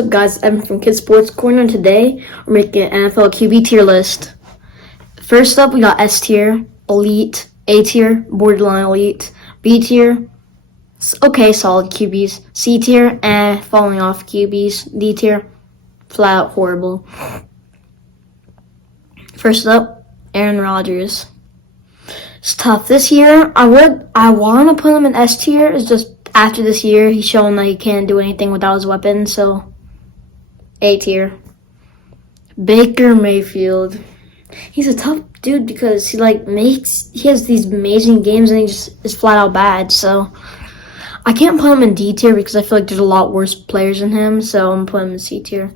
What's up, guys? Evan from Kids Sports Corner. Today we're making an NFL QB tier list. First up, we got S tier, elite, A tier, borderline elite, B tier, okay, solid QBs, C tier, falling off QBs, D tier, flat out horrible. First up, Aaron Rodgers. It's tough this year. I want to put him in S tier. It's just after this year, he's shown that he can't do anything without his weapon, so A tier. Baker Mayfield. He's a tough dude because he has these amazing games and he just is flat out bad. So I can't put him in D tier because I feel like there's a lot worse players than him. So I'm putting him in C tier.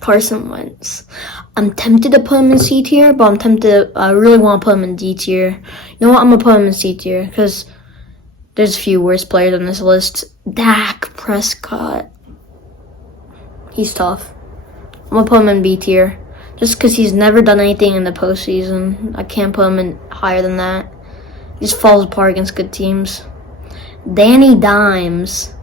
Carson Wentz. I'm tempted to put him in C tier, but I really want to put him in D tier. You know what? I'm gonna put him in C tier because there's a few worse players on this list. Dak Prescott. He's tough. I'm going to put him in B tier. Just because he's never done anything in the postseason. I can't put him in higher than that. He just falls apart against good teams. Danny Dimes.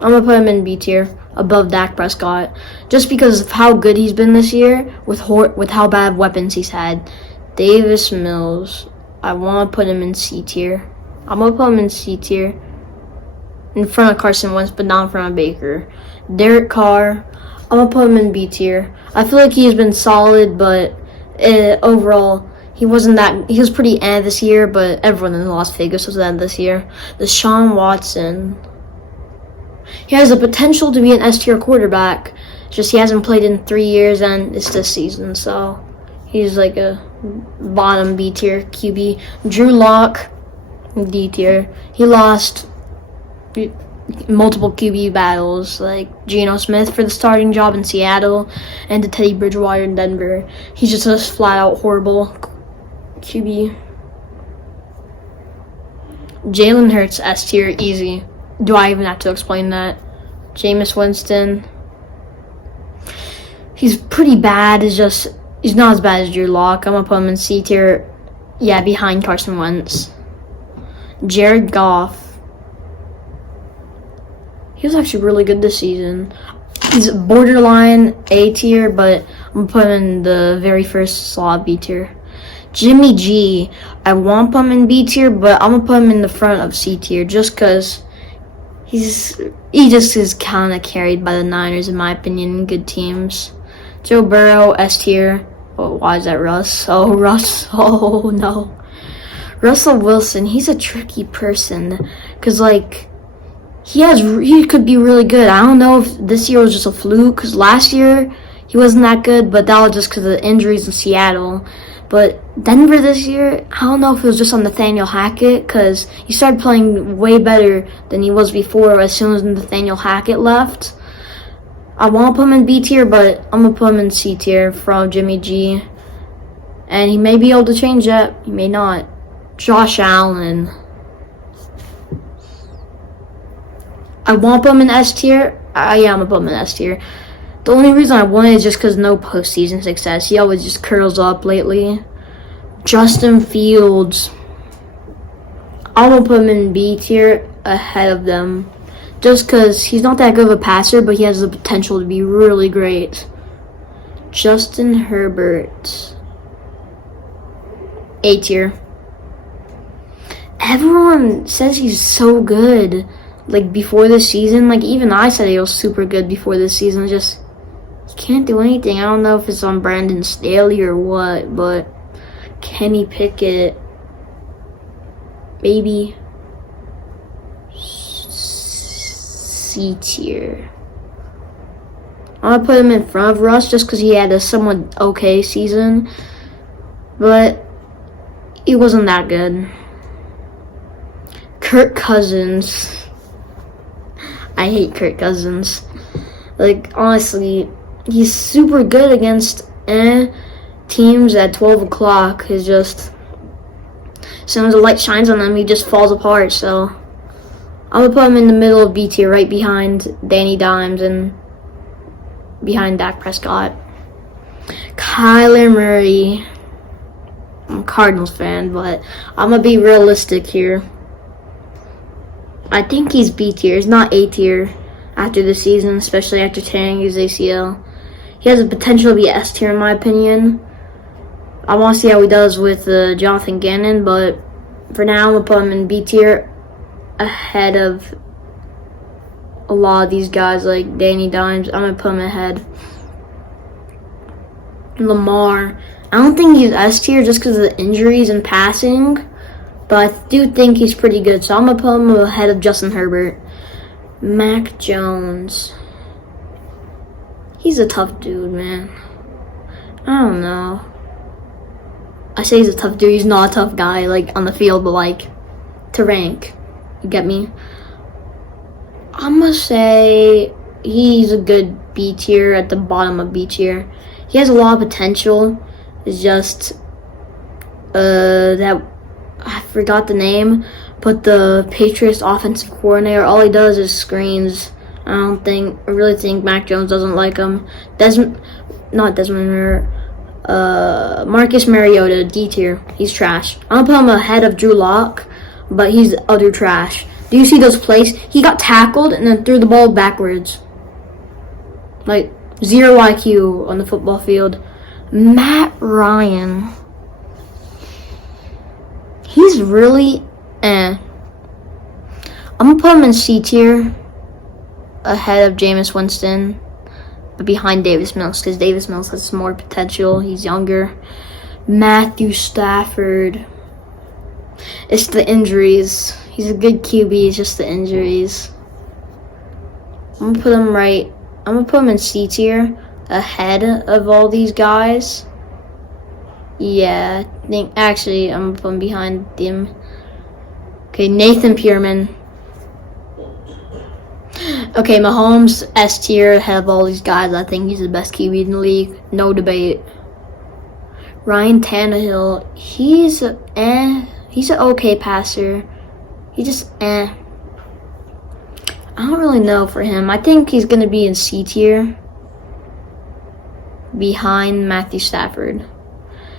I'm going to put him in B tier. Above Dak Prescott, just because of how good he's been this year with how bad weapons he's had. Davis Mills, I want to put him in C tier. I'm gonna put him in C tier, in front of Carson Wentz, but not in front of Baker. Derek Carr, I'm gonna put him in B tier. I feel like he's been solid, but overall he wasn't that. He was pretty this year, but everyone in Las Vegas was this year. Deshaun Watson. He has the potential to be an S-tier quarterback. Just he hasn't played in 3 years, and it's this season, so he's like a bottom B-tier QB. Drew Lock, D-tier. He lost multiple QB battles, like Geno Smith for the starting job in Seattle, and to Teddy Bridgewater in Denver. He's just a flat-out horrible QB. Jalen Hurts, S-tier, easy. Do I even have to explain that? Jameis Winston. He's pretty bad. He's not as bad as Drew Lock. I'm going to put him in C tier. Yeah, behind Carson Wentz. Jared Goff. He was actually really good this season. He's borderline A tier, but I'm going to put him in the very first slot, B tier. Jimmy G. I want to put him in B tier, but I'm going to put him in the front of C tier just because he just is kind of carried by the Niners, in my opinion, in good teams. Joe Burrow, S tier. Oh, why is that Russ? Oh, Russ. Oh, no. Russell Wilson, he's a tricky person. Because, he could be really good. I don't know if this year was just a fluke. Because last year, he wasn't that good. But that was just because of the injuries in Seattle. But Denver this year, I don't know if it was just on Nathaniel Hackett, because he started playing way better than he was before as soon as Nathaniel Hackett left. I want to put him in B tier, but I'm going to put him in C tier from Jimmy G. And he may be able to change that. He may not. Josh Allen. I want to put him in S tier. Yeah, I'm going to put him in S tier. The only reason I want it is just because no postseason success. He always just curls up lately. Justin Fields. I'm going to put him in B tier ahead of them. Just because he's not that good of a passer, but he has the potential to be really great. Justin Herbert. A tier. Everyone says he's so good. Before this season. Even I said he was super good before this season. Just he can't do anything. I don't know if it's on Brandon Staley or what, but Kenny Pickett, maybe C tier. I'm gonna put him in front of Russ just because he had a somewhat okay season, but he wasn't that good. Kirk Cousins. I hate Kirk Cousins. Honestly, he's super good against teams at 12 o'clock. He's just, as soon as the light shines on him, he just falls apart. So I'm going to put him in the middle of B tier, right behind Danny Dimes and behind Dak Prescott. Kyler Murray. I'm a Cardinals fan, but I'm gonna be realistic here. I think he's B tier. He's not A tier after the season, especially after tearing his ACL. He has the potential to be S tier in my opinion. I want to see how he does with Jonathan Gannon, but for now, I'm gonna put him in B tier ahead of a lot of these guys like Danny Dimes. I'm gonna put him ahead. Lamar, I don't think he's S tier just because of the injuries and passing, but I do think he's pretty good, so I'm gonna put him ahead of Justin Herbert. Mac Jones, he's a tough dude, man. I don't know. I say he's a tough dude. He's not a tough guy, like on the field, but like to rank. You get me? I'm gonna say he's a good B tier at the bottom of B tier. He has a lot of potential. It's just that I forgot the name, but the Patriots offensive coordinator, all he does is screens. I really think Mac Jones doesn't like him. Marcus Mariota, D tier. He's trash. I'm gonna put him ahead of Drew Lock, but he's utter trash. Do you see those plays? He got tackled and then threw the ball backwards. Like, zero IQ on the football field. Matt Ryan. He's really I'm gonna put him in C tier ahead of Jameis Winston, but behind Davis Mills, because Davis Mills has more potential. He's younger. Matthew Stafford. It's the injuries. He's a good QB, it's just the injuries. I'm gonna put him in C tier ahead of all these guys. Yeah, I think actually I'm gonna put him behind them. Okay, Nathan Pearman. Okay, Mahomes S tier ahead of all these guys. I think he's the best QB in the league, no debate. Ryan Tannehill, he's an okay passer. He just I don't really know for him. I think he's gonna be in C tier behind Matthew Stafford.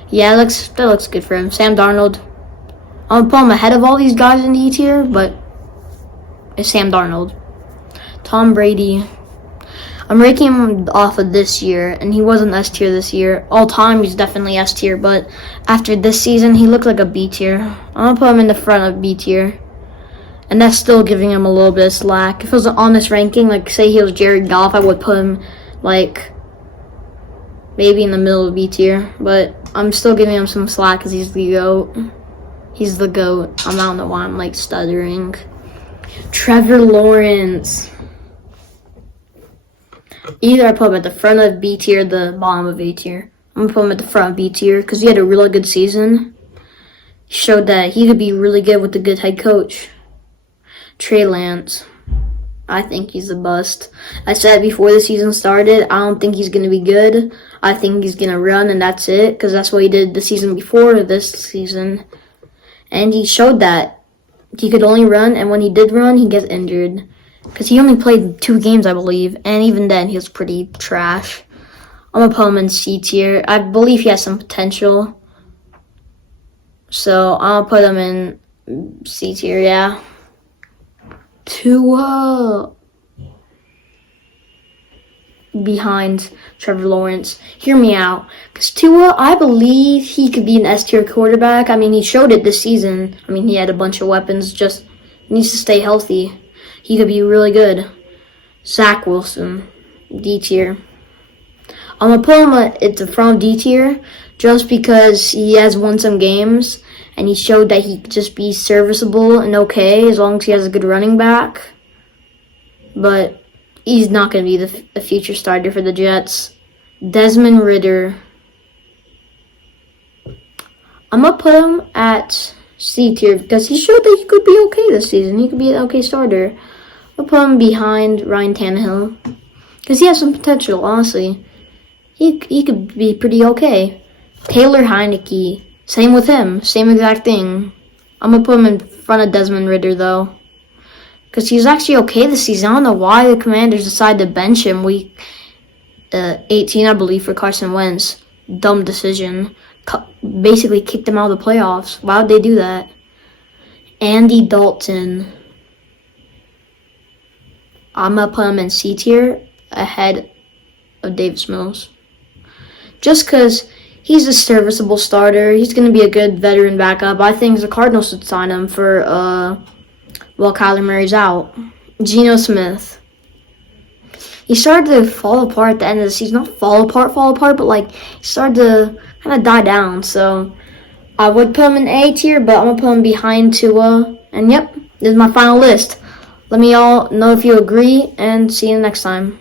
Yeah, that looks good for him. Sam Darnold. I'm gonna put him ahead of all these guys in E tier, but it's Sam Darnold. Tom Brady. I'm ranking him off of this year, and he wasn't S tier this year. All time, he's definitely S tier, but after this season, he looked like a B tier. I'm gonna put him in the front of B tier, and that's still giving him a little bit of slack. If it was an honest ranking, like say he was Jared Goff, I would put him like maybe in the middle of B tier, but I'm still giving him some slack because he's the GOAT. He's the GOAT. I don't know why I'm like stuttering. Trevor Lawrence. Either I put him at the front of B tier or the bottom of A tier. I'm gonna put him at the front of B tier because he had a really good season. He showed that he could be really good with a good head coach. Trey Lance. I think he's a bust. I said before the season started, I don't think he's going to be good. I think he's going to run and that's it, because that's what he did the season before this season. And he showed that he could only run, and when he did run, he gets injured. Because he only played 2 games, I believe, and even then, he was pretty trash. I'm going to put him in C tier. I believe he has some potential. So, I'll put him in C tier, yeah. Tua behind Trevor Lawrence. Hear me out. Because Tua, I believe he could be an S tier quarterback. I mean, he showed it this season. I mean, he had a bunch of weapons. Just needs to stay healthy. He could be really good. Zach Wilson, D tier. I'm going to put him at the front of D tier just because he has won some games. And he showed that he could just be serviceable and okay as long as he has a good running back. But he's not going to be the future starter for the Jets. Desmond Ridder. I'm going to put him at C tier because he showed that he could be okay this season. He could be an okay starter. I'll put him behind Ryan Tannehill because he has some potential, honestly. He could be pretty okay. Taylor Heineke. Same with him. Same exact thing. I'm going to put him in front of Desmond Ridder, though. Because he's actually okay this season. I don't know why the Commanders decided to bench him week 18, I believe, for Carson Wentz. Dumb decision. basically kicked them out of the playoffs. Why would they do that? Andy Dalton. I'm going to put him in C tier ahead of Davis Mills. Just because he's a serviceable starter. He's going to be a good veteran backup. I think the Cardinals should sign him for, while Kyler Murray's out. Geno Smith. He started to fall apart at the end of the season. Not fall apart, but like he started to kind of die down. So I would put him in A tier, but I'm going to put him behind Tua. And yep, this is my final list. Let me all know if you agree, and see you next time.